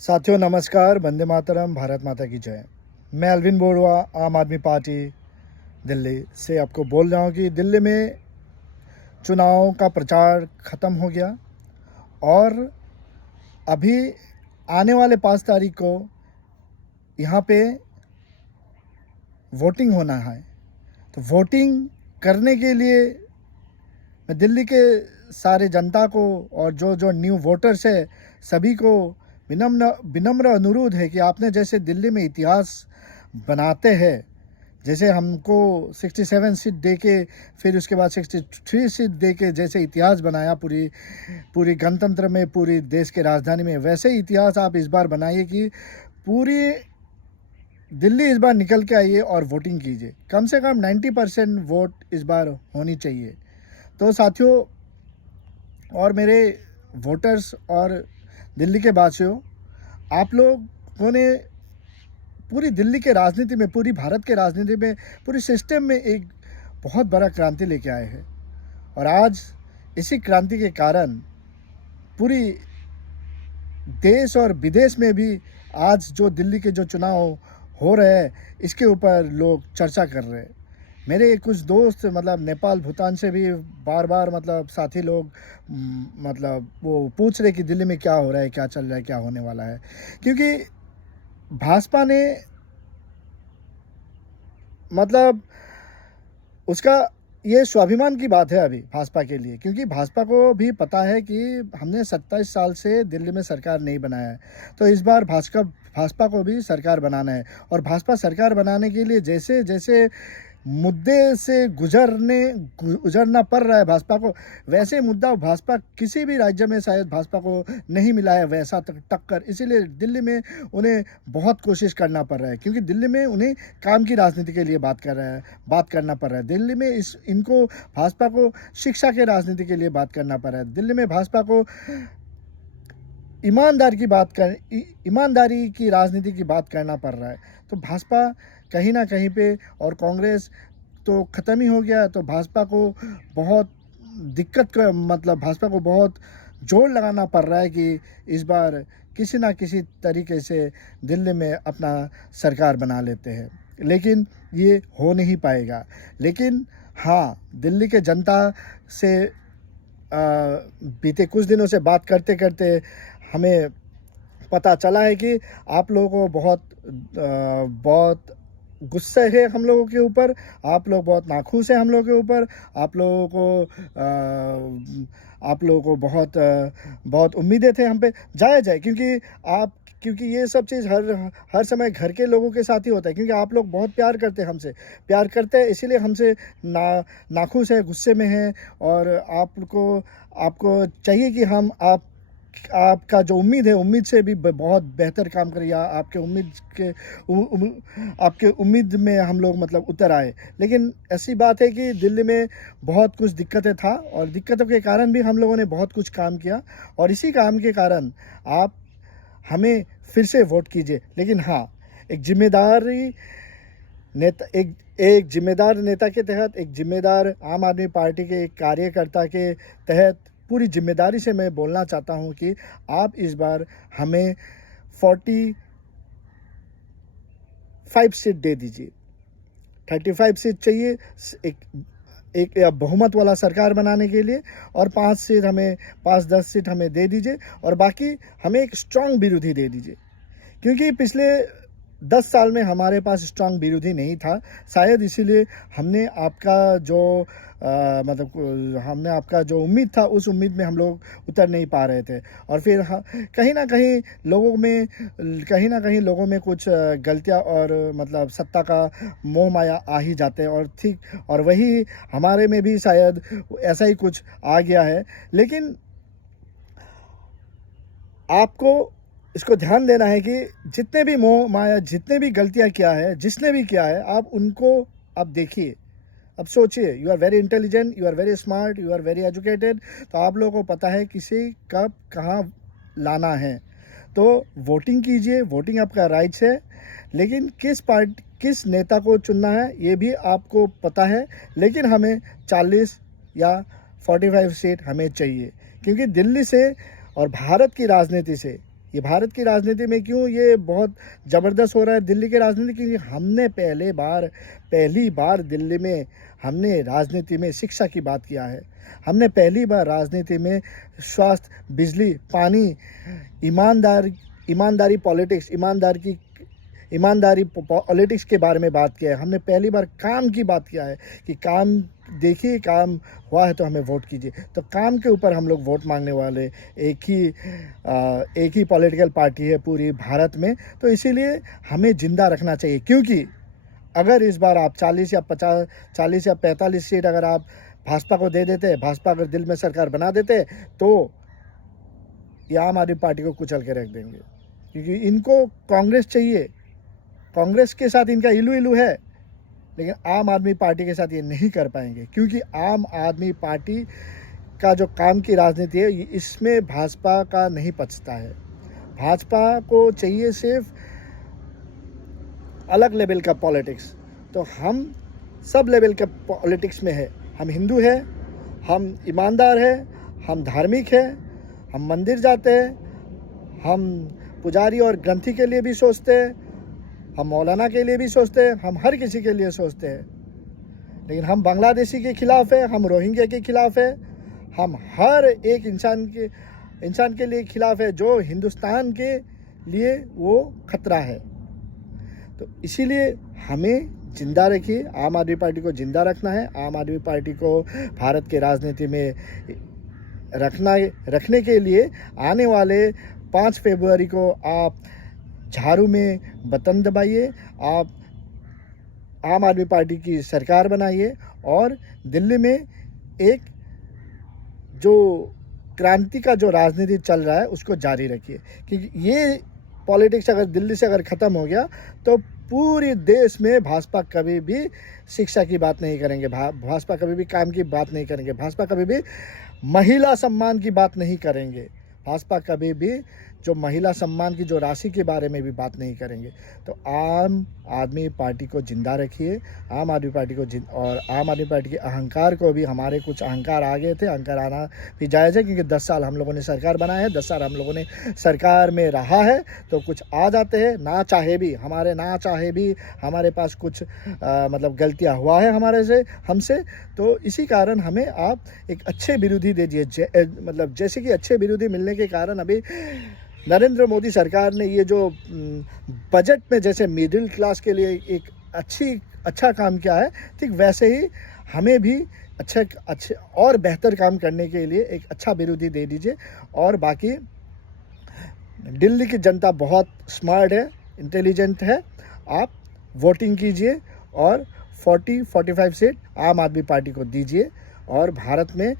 साथियों नमस्कार, वंदे मातरम, भारत माता की जय। मैं अरविंद बोरवा, आम आदमी पार्टी दिल्ली से आपको बोल रहा हूँ कि दिल्ली में चुनाव का प्रचार ख़त्म हो गया और अभी आने वाले 5 तारीख को यहाँ पे वोटिंग होना है। तो वोटिंग करने के लिए मैं दिल्ली के सारे जनता को और जो जो न्यू वोटर्स है सभी को विनम्र विनम्र अनुरोध है कि आपने जैसे दिल्ली में इतिहास बनाते हैं, जैसे हमको 67 सीट दे के फिर उसके बाद 63 सीट दे के जैसे इतिहास बनाया पूरी पूरी गणतंत्र में, पूरी देश के राजधानी में, वैसे इतिहास आप इस बार बनाइए कि पूरी दिल्ली इस बार निकल के आइए और वोटिंग कीजिए। कम से कम 90% वोट इस बार होनी चाहिए। तो साथियों और मेरे वोटर्स और दिल्ली के वासियों, आप लोगों ने पूरी दिल्ली के राजनीति में, पूरी भारत के राजनीति में, पूरी सिस्टम में एक बहुत बड़ा क्रांति लेके आए हैं। और आज इसी क्रांति के कारण पूरी देश और विदेश में भी आज जो दिल्ली के जो चुनाव हो रहे हैं इसके ऊपर लोग चर्चा कर रहे हैं। मेरे कुछ दोस्त मतलब नेपाल भूटान से भी बार बार मतलब साथी लोग मतलब वो पूछ रहे कि दिल्ली में क्या हो रहा है, क्या चल रहा है, क्या होने वाला है। क्योंकि भाजपा ने मतलब उसका ये स्वाभिमान की बात है अभी भाजपा के लिए, क्योंकि भाजपा को भी पता है कि हमने 27 साल से दिल्ली में सरकार नहीं बनाया है। तो इस बार भाजपा को भी सरकार बनाना है और भाजपा सरकार बनाने के लिए जैसे जैसे मुद्दे से गुजरना पड़ रहा है भाजपा को, वैसे मुद्दा भाजपा किसी भी राज्य में शायद भाजपा को नहीं मिला है वैसा टक्कर। इसीलिए दिल्ली में उन्हें बहुत कोशिश करना पड़ रहा है, क्योंकि दिल्ली में उन्हें काम की राजनीति के लिए बात करना पड़ रहा है। दिल्ली में इनको भाजपा को शिक्षा के राजनीति के लिए बात करना पड़ रहा है। दिल्ली में भाजपा को ईमानदारी की राजनीति की बात करना पड़ रहा है। तो भाजपा कहीं ना कहीं पे, और कांग्रेस तो ख़त्म ही हो गया। तो भाजपा को बहुत मतलब भाजपा को बहुत जोर लगाना पड़ रहा है कि इस बार किसी ना किसी तरीके से दिल्ली में अपना सरकार बना लेते हैं। लेकिन ये हो नहीं पाएगा। लेकिन हाँ, दिल्ली के जनता से बीते कुछ दिनों से बात करते करते हमें पता चला है कि आप लोगों को बहुत गुस्से है हम लोगों के ऊपर, आप लोग बहुत नाखुश हैं हम लोगों के ऊपर, आप लोगों को बहुत उम्मीदें थे हम पे। जायज़ है, क्योंकि ये सब चीज़ हर समय घर के लोगों के साथ ही होता है, क्योंकि आप लोग बहुत प्यार करते हैं हमसे, प्यार करते हैं इसीलिए हमसे नाखुश है, गुस्से में हैं। और आपको चाहिए कि हम आपका जो उम्मीद है, उम्मीद से भी बहुत बेहतर काम करिए। आपके उम्मीद में हम लोग मतलब उतर आए। लेकिन ऐसी बात है कि दिल्ली में बहुत कुछ दिक्कतें था और दिक्कतों के कारण भी हम लोगों ने बहुत कुछ काम किया, और इसी काम के कारण आप हमें फिर से वोट कीजिए। लेकिन हाँ, एक जिम्मेदार नेता के तहत, एक जिम्मेदार आम आदमी पार्टी के एक कार्यकर्ता के तहत पूरी जिम्मेदारी से मैं बोलना चाहता हूं कि आप इस बार हमें 45 सीट दे दीजिए। 35 सीट चाहिए एक बहुमत वाला सरकार बनाने के लिए, और 5-10 सीट हमें दे दीजिए, और बाकी हमें एक स्ट्रांग विरोधी दे दीजिए। क्योंकि पिछले 10 साल में हमारे पास स्ट्रांग विरोधी नहीं था, शायद इसीलिए हमने आपका जो उम्मीद था उस उम्मीद में हम लोग उतर नहीं पा रहे थे। और फिर कहीं ना कहीं लोगों में कुछ गलतियां और मतलब सत्ता का मोह माया आ ही जाते हैं, और वही हमारे में भी शायद ऐसा ही कुछ आ गया है। लेकिन आपको इसको ध्यान देना है कि जितने भी मोह माया, जितने भी गलतियां किया है, जिसने भी किया है, आप उनको अब देखिए, अब सोचिए। You are very intelligent, you are very smart, you are very educated. तो आप लोगों को पता है किसे कब कहाँ लाना है। तो वोटिंग कीजिए, वोटिंग आपका राइट्स है। लेकिन किस नेता को चुनना है ये भी आपको पता है। लेकिन हमें 40 या 45 सीट हमें चाहिए, क्योंकि दिल्ली से और भारत की राजनीति से ये भारत की राजनीति में क्यों ये बहुत ज़बरदस्त हो रहा है दिल्ली की राजनीति, क्योंकि हमने पहली बार दिल्ली में हमने राजनीति में शिक्षा की बात किया है। हमने पहली बार राजनीति में स्वास्थ्य, बिजली, पानी, ईमानदारी पॉलिटिक्स के बारे में बात किया है। हमने पहली बार काम की बात किया है कि काम देखिए, काम हुआ है तो हमें वोट कीजिए। तो काम के ऊपर हम लोग वोट मांगने वाले एक ही पॉलिटिकल पार्टी है पूरी भारत में। तो इसीलिए हमें जिंदा रखना चाहिए, क्योंकि अगर इस बार आप 40 या 45 सीट अगर आप भाजपा को दे देते, भाजपा अगर दिल में सरकार बना देते, तो ये आम आदमी पार्टी को कुचल के रख देंगे, क्योंकि इनको कांग्रेस चाहिए। कांग्रेस के साथ इनका इलू है, लेकिन आम आदमी पार्टी के साथ ये नहीं कर पाएंगे, क्योंकि आम आदमी पार्टी का जो काम की राजनीति है इसमें भाजपा का नहीं पचता है। भाजपा को चाहिए सिर्फ अलग लेवल का पॉलिटिक्स। तो हम सब लेवल के पॉलिटिक्स में है। हम हिंदू हैं, हम ईमानदार हैं, हम धार्मिक हैं, हम मंदिर जाते हैं, हम पुजारी और ग्रंथी के लिए भी सोचते हैं, हम मौलाना के लिए भी सोचते हैं, हम हर किसी के लिए सोचते हैं। लेकिन हम बांग्लादेशी के खिलाफ है, हम रोहिंग्या के खिलाफ है, हम हर एक इंसान के लिए खिलाफ है जो हिंदुस्तान के लिए वो खतरा है। तो इसीलिए हमें जिंदा रखिए, आम आदमी पार्टी को जिंदा रखना है। आम आदमी पार्टी को भारत के राजनीति में रखने के लिए आने वाले 5 फरवरी को आप झाड़ू में बटन दबाइए, आप आम आदमी पार्टी की सरकार बनाइए और दिल्ली में एक जो क्रांति का जो राजनीति चल रहा है उसको जारी रखिए। क्योंकि ये पॉलिटिक्स अगर दिल्ली से अगर ख़त्म हो गया तो पूरे देश में भाजपा कभी भी शिक्षा की बात नहीं करेंगे, भाजपा कभी भी काम की बात नहीं करेंगे, भाजपा कभी भी महिला सम्मान की बात नहीं करेंगे, भाजपा कभी भी जो महिला सम्मान की जो राशि के बारे में भी बात नहीं करेंगे। तो आम आदमी पार्टी को जिंदा रखिए, आम आदमी पार्टी को और आम आदमी पार्टी के अहंकार को भी, हमारे कुछ अहंकार आ गए थे, अहंकार आना भी जायज़ है, क्योंकि 10 साल हम लोगों ने सरकार बनाया है, 10 साल हम लोगों ने सरकार में रहा है, तो कुछ आ जाते हैं ना चाहे भी हमारे पास कुछ मतलब गलतियाँ हुआ है हमसे। तो इसी कारण हमें आप एक अच्छे विरोधी दीजिए, मतलब जैसे कि अच्छे विरोधी मिलने के कारण अभी नरेंद्र मोदी सरकार ने ये जो बजट में जैसे मिडिल क्लास के लिए एक अच्छा काम किया है, ठीक वैसे ही हमें भी अच्छे और बेहतर काम करने के लिए एक अच्छा विरोधी दे दीजिए। और बाकी दिल्ली की जनता बहुत स्मार्ट है, इंटेलिजेंट है, आप वोटिंग कीजिए और 40-45 सीट आम आदमी पार्टी को दीजिए और भारत में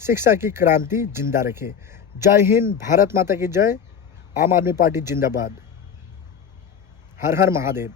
शिक्षा की क्रांति जिंदा रखें। जय हिंद, भारत माता की जय, आम आदमी पार्टी जिंदाबाद, हर हर महादेव।